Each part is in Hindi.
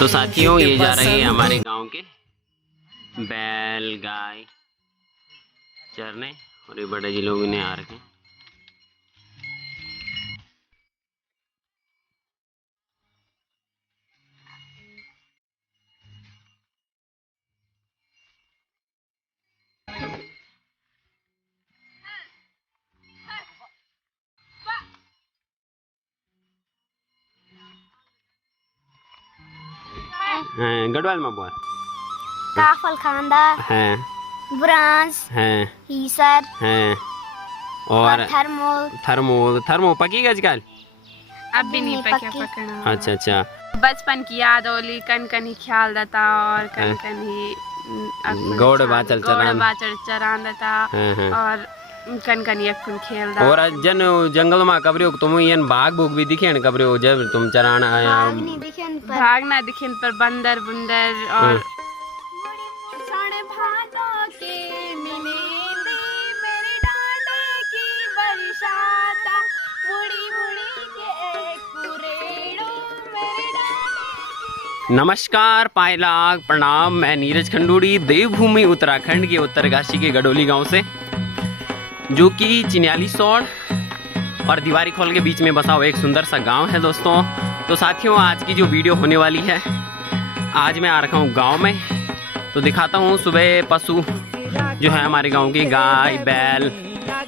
तो साथियों ये जा रहे हैं हमारे गांव के बैल गाय चरने और ये बड़े जी लोग इन्हें आ रखे हैं। गढ़वाल में बोल काफल खांदा हैं ब्रांच हैं हीसर हैं और थर्मोल थर्मो पकी आजकल अब भी नहीं पकना। अच्छा अच्छा बचपन की याद ओली कन कन ही ख्याल देता और कन कन ही गौड़ बाचल चरान देता हैं और कन कन ही अखुन खेल दा और जन जंगल में कबरे तुम यन बाघ बुग भी दिखे कबरे जब तुम चराना आया भागना दिखिन पर बंदर बुंदर और नमस्कार पायलाग प्रणाम। मैं नीरज खंडूड़ी देवभूमि उत्तराखंड के उत्तरकाशी के गडोली गांव से, जो कि चिन्याली सौड़ और दीवारी खोल के बीच में बसा हुआ एक सुंदर सा गांव है दोस्तों। तो साथियों आज की जो वीडियो होने वाली है, आज मैं आ रखा हूँ गांव में। तो दिखाता हूँ सुबह पशु जो है हमारे गांव के गाय बैल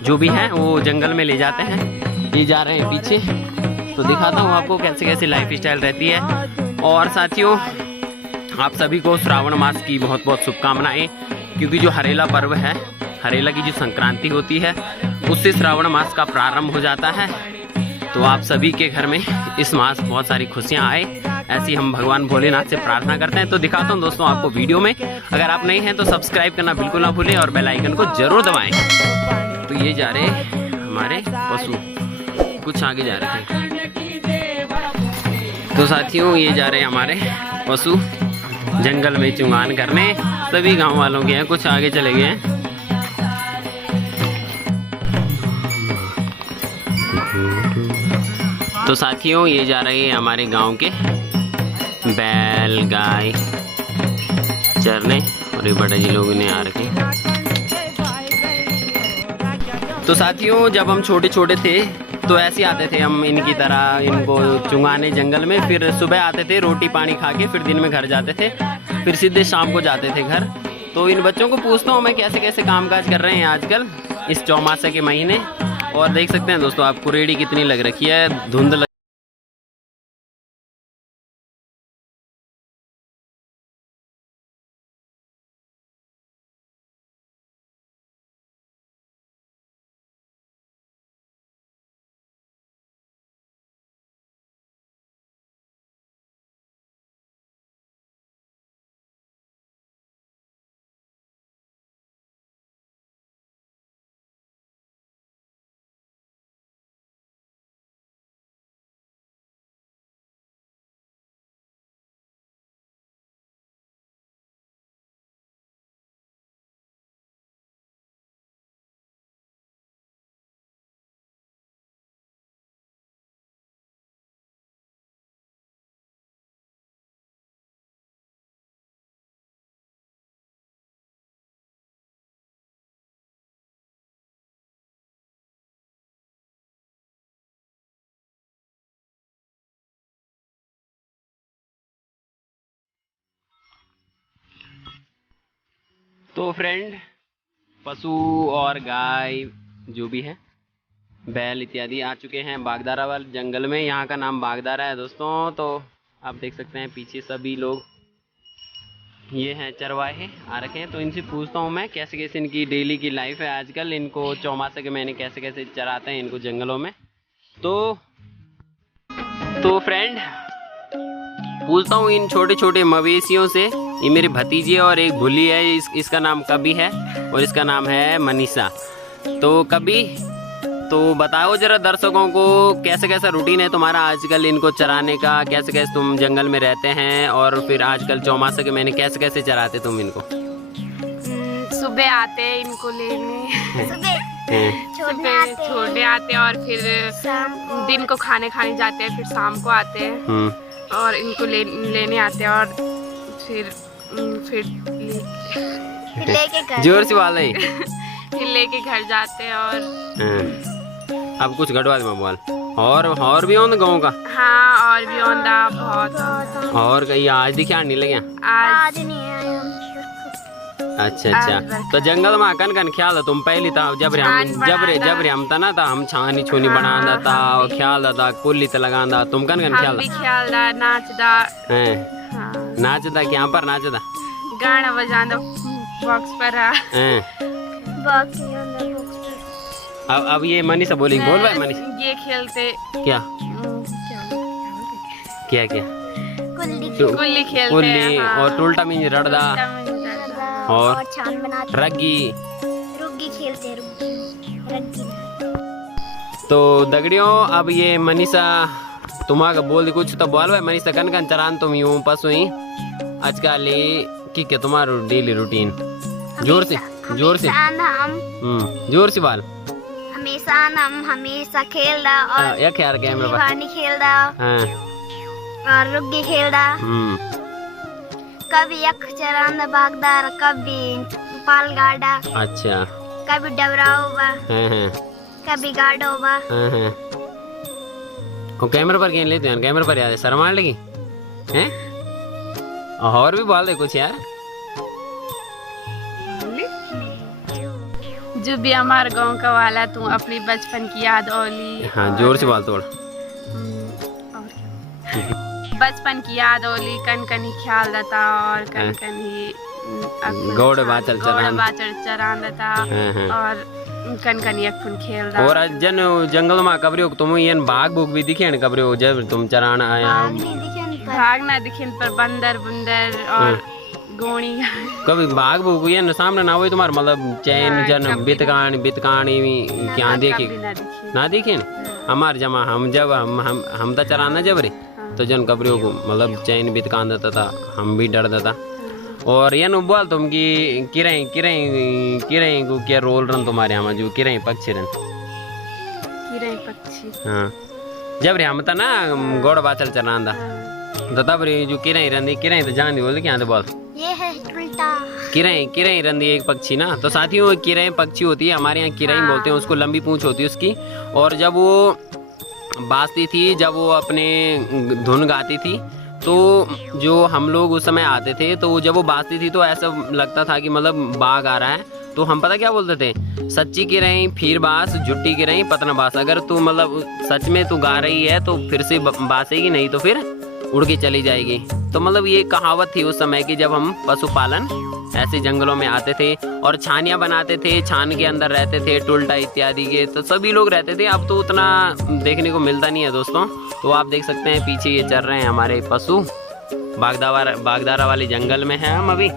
जो भी हैं वो जंगल में ले जाते हैं। ये जा रहे हैं पीछे, तो दिखाता हूँ आपको कैसे कैसे लाइफ स्टाइल रहती है। और साथियों आप सभी को श्रावण मास की बहुत बहुत शुभकामनाएं, क्योंकि जो हरेला पर्व है, हरेला की जो संक्रांति होती है, उससे श्रावण मास का प्रारंभ हो जाता है। तो आप सभी के घर में इस मास बहुत सारी खुशियां आए, ऐसी हम भगवान भोलेनाथ से प्रार्थना करते हैं। तो दिखाता हूं दोस्तों आपको वीडियो में। अगर आप नहीं हैं तो सब्सक्राइब करना बिल्कुल ना भूलें और बेल आइकन को जरूर दबाएं। तो ये जा रहे हमारे पशु, कुछ आगे जा रहे हैं। तो साथियों ये जा रहे हैं हमारे पशु जंगल में चुंगान करने। सभी गांव वालों के हैं, कुछ आगे चले गए हैं। तो साथियों ये जा रहे हैं हमारे गांव के बैल गाय चरने और ये बड़े जी लोग इन्हें आ रखे हैं। तो साथियों जब हम छोटे छोटे थे तो ऐसे आते थे हम इनकी तरह, इनको चुंगाने जंगल में। फिर सुबह आते थे रोटी पानी खा के, फिर दिन में घर जाते थे, फिर सीधे शाम को जाते थे घर। तो इन बच्चों को पूछता हूँ मैं कैसे कैसे कामकाज कर रहे हैं आजकल इस चौमासे के महीने। और देख सकते हैं दोस्तों आप कुरेड़ी कितनी लग रखी है, धुंध तो फ्रेंड पशु और गाय जो भी है बैल इत्यादि आ चुके हैं बागदारा वाले जंगल में। यहाँ का नाम बागदारा है दोस्तों। तो आप देख सकते हैं पीछे सभी लोग ये हैं चरवाहे आ रखे हैं। तो इनसे पूछता हूँ मैं कैसे कैसे इनकी डेली की लाइफ है आजकल, इनको चौमासे के महीने कैसे कैसे चराते हैं इनको जंगलों में। तो फ्रेंड पूछता हूँ इन छोटे छोटे मवेशियों से। ये मेरी भतीजी है और एक भुली है, इसका नाम कभी है और इसका नाम है मनीषा। तो कभी तो बताओ जरा दर्शकों को कैसे कैसा रूटीन है तुम्हारा आजकल इनको चराने का, कैसे कैसे तुम जंगल में रहते हैं और फिर आजकल चौमासे के महीने कैसे कैसे चराते तुम इनको। सुबह आते हैं इनको लेने, सुबह छोड़ने आते हैं और फिर दिन को खाने जाते हैं, फिर शाम को आते हैं। और इनको लेने आते हैं और फिर लेके घर जोर से बोल रही। फिर लेके घर जाते हैं और अब कुछ गढ़वा में बोल। और भी हों गाँव का। हाँ, और भी औंदा बहुत। और कहीं आज दिखा नहीं लगे। आज नहीं आए हम। अच्छा अच्छा। तो जंगल में कन कन ख्याल तुम पहली था जब हम था ना था हम छानी छूनी बनाना था और ख्याल था कुल्ली ते लगाना तुम कन कन हम भी ख्याल दा नाचदा। हैं हाँ, नाचदा क्या पर नाचदा गाना बजाना बॉक्स पर। हैं बॉक्स नहीं होता, बॉक्स पे। अब ये मनीषा बोली बोल भाई मनीषा ये खेलते क्या क्या क्या कुल्ली खेलते कुल्ली हैं, हाँ। और टुलटा मिंज रड़दा और छान बनाते रग्गी। रुग्गी खेलते हैं, रग्गी। तो दगड़ियों अब ये मनीषा तुम्हारा बोल कुछ तो बोल भाई मनीषा कन कन चरान तुम यूं पसु ही आजकल की क्या तुम्हारा डेली रूटीन जोर से जोर से बाल हमेशा खेलदा और या ख्याल कैमरा पर पानी खेलदा हाँ और रुग्गी खेलदा। कभी यख चरांदा बागदार, कभी पाल गाड़ा, अच्छा कभी डबराओबा, हाँ कभी गाड़ोबा। हाँ वो कैमरा पर गेम लेते हैं कैमरा पर यार शर्मा लगी हैं और भी बोल दे कुछ यार। जो भी हमारे गांव का वाला तू अपनी बचपन की याद ओली। हाँ जोर से बोल तोड़। बचपन की याद ओली कन कन ही ख्याल देता और कन कन ही गौड़ बाचल चरान देता और कन कन ही अखुन खेल दा। और जन जंगल में कबरियो तुम ये बाघ बुग भी दिखे न कबरियो जब तुम चरान आया भाग ना दिखिन पर बंदर बुंदर और गोणी। कभी बाघ बुग ये न सामने ना हुई तुम्हारे मतलब चैन जन बितकानी क्या देखे ना देखे हमार जमा हम जब हम तो चराना जब रे तो जन कबरियों को मतलब चैन बितकान देता था हम भी डर देता। और ये नु बोल तुम की किरई को क्या रोल रन तुम्हारे यहाँ जो किरई पक्षी रन हाँ जब रे हम था ना गोड़ बाचल चरांदा तो तब रे जो किरई रंदी तो जान दी बोल क्या बोल ये है उल्टा किरई रंदी एक पक्षी ना। तो साथियों किरई पक्षी होती है हमारे यहाँ किरई बोलते हैं उसको लंबी पूंछ होती है उसकी। और जब वो बाजती थी जब वो अपने धुन गाती थी तो जो हम लोग उस समय आते थे तो जब वो बाजती थी तो ऐसा लगता था कि मतलब बाघ आ रहा है। तो हम पता क्या बोलते थे सच्ची की रही फिर बास झुट्टी की रही पतना बास। अगर तू मतलब सच में तू गा रही है तो फिर से बासेगी नहीं तो फिर उड़ के चली जाएगी। तो मतलब ये कहावत थी उस समय की जब हम पशुपालन ऐसे जंगलों में आते थे और छानियाँ बनाते थे छान के अंदर रहते थे टुलटा इत्यादि के तो सभी लोग रहते थे। अब तो उतना देखने को मिलता नहीं है दोस्तों। तो आप देख सकते हैं पीछे ये चल रहे हैं हमारे पशु बागदारा वाले जंगल में है हम अभी।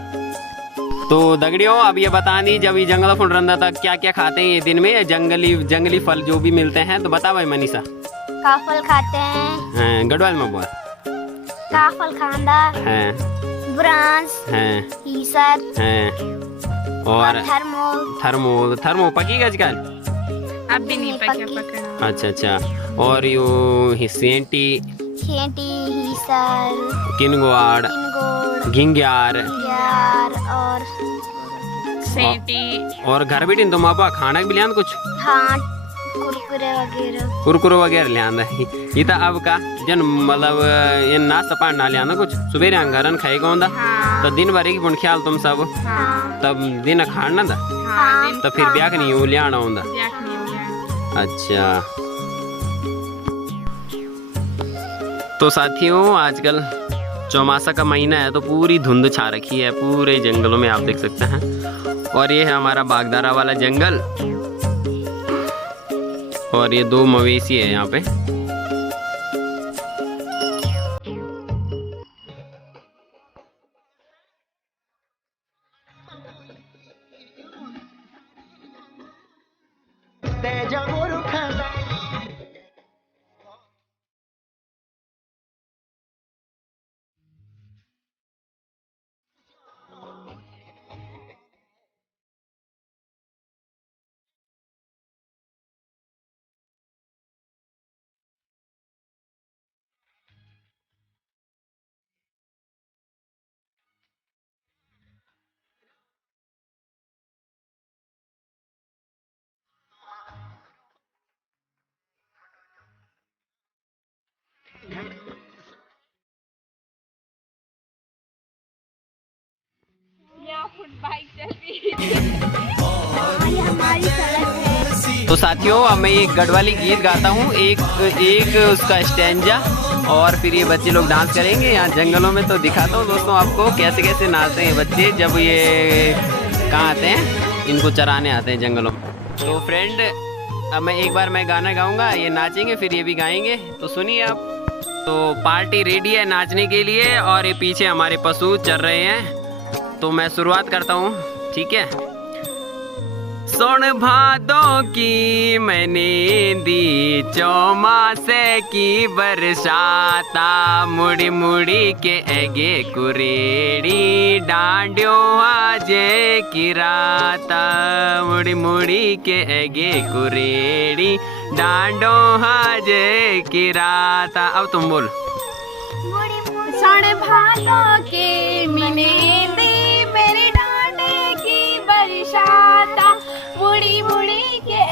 तो दगड़ियों अब ये बता दी जब ये जंगल फुल रंदा था क्या क्या खाते हैं ये दिन में जंगली फल जो भी मिलते हैं तो बता भाई मनीषा। काफल खाते हैं गढ़वाल में बोल काफल खांदा ब्रांस ईसर और थर्मो पकी आजकल अब भी नहीं पकड़ा। अच्छा और यो सेंटी हीसर किनगोड़ घिंग्यार और सेंटी और घर बैठी तुम आप खाना भी लिया कुछ हाँ कुरकुरे वगैरह लिया ये तो अब का जन मतलब ये नाश्ता पानी ना लिया कुछ सुबह घर खाएगा होंदा तो दिन भर की ख्याल तुम सब तब दिन खाना था तो फिर ब्याह नहीं लिया होंदा। अच्छा तो साथियों आजकल चौमासा का महीना है तो पूरी धुंध छा रखी है पूरे जंगलों में आप देख सकते हैं। और ये है हमारा बागदारा वाला जंगल और ये 2 मवेशी है यहाँ पे। बाइक चल रही ये हमारी सड़क है। तो साथियों अब मैं एक गढ़वाली गीत गाता हूँ, एक उसका स्टैंजा, और फिर ये बच्चे लोग डांस करेंगे यहाँ जंगलों में। तो दिखाता हूँ दोस्तों आपको कैसे कैसे नाचते हैं बच्चे जब ये कहाँ आते हैं, इनको चराने आते हैं जंगलों में। तो फ्रेंड अब मैं गाना गाऊंगा, ये नाचेंगे फिर ये भी गाएंगे, तो सुनिए आप। तो पार्टी रेडी है नाचने के लिए और ये पीछे हमारे पशु चल रहे हैं। तो मैं शुरुआत करता हूँ, ठीक है। सोन भादों की मैंने दी चौमासे की बरसाता, मुड़ी मुड़ी के एगे कुरेड़ी डांडियो आजे की राता, मुड़ी मुड़ी के एगे कुरेड़ी डांडो आजे की राता। अब तुम बोल। सोन भादों के मैंने दी मेरी डांडे की बरसाता, मुड़ी मुड़ी के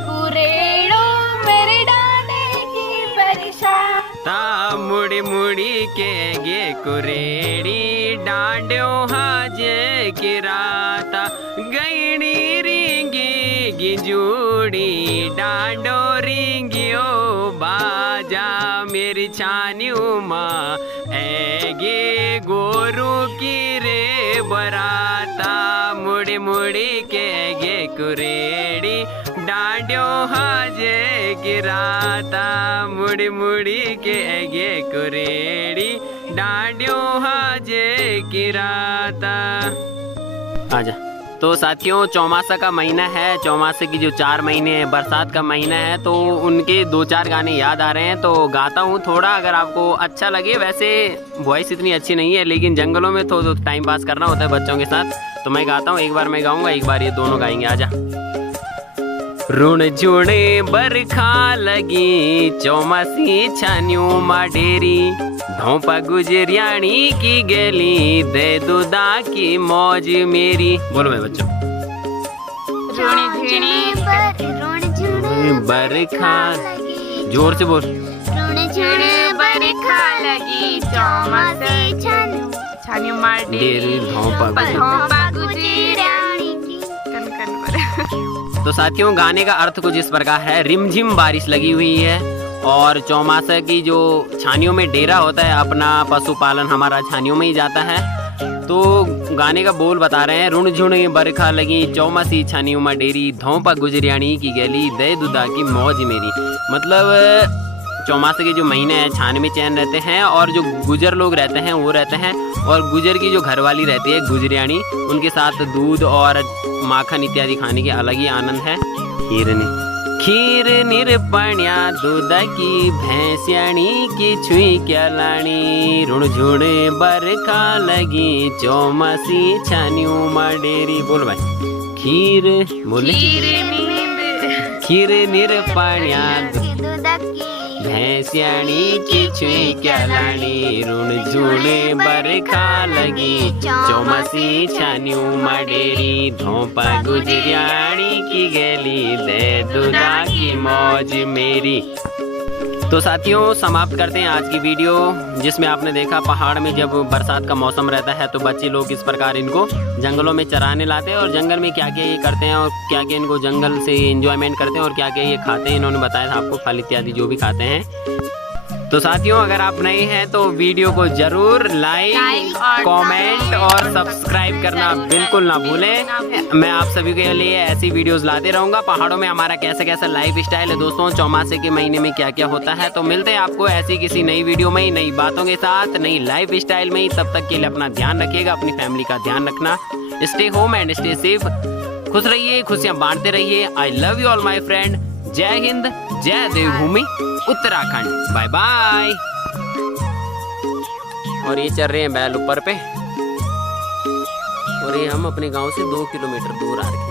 कुरेड़ो मेरे डांडे की बरसाता, मुड़ी मुड़ी के गे कुरेड़ी डांडो हाजे की राता, गईनी रिंगी गिजूड़ी डांडो रिंगियो बाजा, मेरी छानियों माँ ऐगे गोरू की रे बराता, मुड़ी मुड़ी के गे कुरेड़ी डांडियो हाजे गिराता, मुड़ी मुड़ी के गे कुरेड़ी डांडियो हाजे गिराता। आजा। तो साथियों चौमासा का महीना है, चौमासे की जो 4 महीने बरसात का महीना है, तो उनके 2-4 गाने याद आ रहे हैं तो गाता हूँ थोड़ा, अगर आपको अच्छा लगे। वैसे वॉइस इतनी अच्छी नहीं है लेकिन जंगलों में तो टाइम पास करना होता है बच्चों के साथ, तो मैं गाता हूँ। एक बार मैं गाऊंगा, एक बार ये दोनों गाएंगे। आजा। रुण जुड़े बरखा लगी चौमासी छानियों माडेरी, धोपा गुजरियाणी की गली दे दुदा की मौज मेरी। बोलो मेरे बच्चों। बरखा जोर से बोल। बरखा लगी चौमासे छानियों माडेरी, धोपा गुजरियाणी की तो साथियों गाने का अर्थ कुछ इस प्रकार है। रिमझिम बारिश लगी हुई है और चौमासा की जो छानियों में डेरा होता है, अपना पशुपालन हमारा छानियों में ही जाता है। तो गाने का बोल बता रहे हैं। रुण झुण बरखा लगी चौमासी छानियों में डेरी, धोपा गुजरियाणी की गली दे दुदा की मौज मेरी। मतलब चौमासे के जो महीने हैं छान में चैन रहते हैं, और जो गुजर लोग रहते हैं वो रहते हैं, और गुजर की जो घरवाली रहती है गुजरियाणी, उनके साथ दूध और माखन इत्यादि खाने के अलग ही आनंद है। खीर निरपण्या दूध की भैंसियाणी की छुई क्या लाणी, रुण झुण बरखा लगी चौमासी छानियों माडेरी। बोल भाई। खीर बोले। खीर निरपण्या भैंसियाणी की छुई क्या लाणी, रुण झुण बरखा लगी चौमासी छानियों माडेरी, धोपा गुजरियाणी की गली दे दुदा की मौज मेरी। तो साथियों समाप्त करते हैं आज की वीडियो, जिसमें आपने देखा पहाड़ में जब बरसात का मौसम रहता है तो बच्चे लोग इस प्रकार इनको जंगलों में चराने लाते हैं, और जंगल में क्या क्या ये करते हैं और क्या क्या इनको जंगल से एंजॉयमेंट करते हैं और क्या क्या ये खाते हैं, इन्होंने बताया था आपको, फल इत्यादि जो भी खाते हैं। तो साथियों अगर आप नए हैं तो वीडियो को जरूर लाइक, कमेंट और सब्सक्राइब करना बिल्कुल ना भूलें। मैं आप सभी के लिए ऐसी वीडियोस लाते रहूंगा। पहाड़ों में हमारा कैसा कैसा लाइफ स्टाइल है दोस्तों, चौमासे के महीने में क्या क्या होता है। तो मिलते हैं आपको ऐसी किसी नई वीडियो में, नई बातों के साथ, नई लाइफ स्टाइल में। तब तक के लिए अपना ध्यान रखिएगा, अपनी फैमिली का ध्यान रखना। Stay home and stay safe. खुश रहिए, खुशियाँ बांटते रहिए। I love you all my friend. जय हिंद, जय देवभूमि उत्तराखंड। Bye bye. और ये चल रहे हैं बैल ऊपर पे, और ये हम अपने गांव से 2 किलोमीटर दूर आ रहे हैं।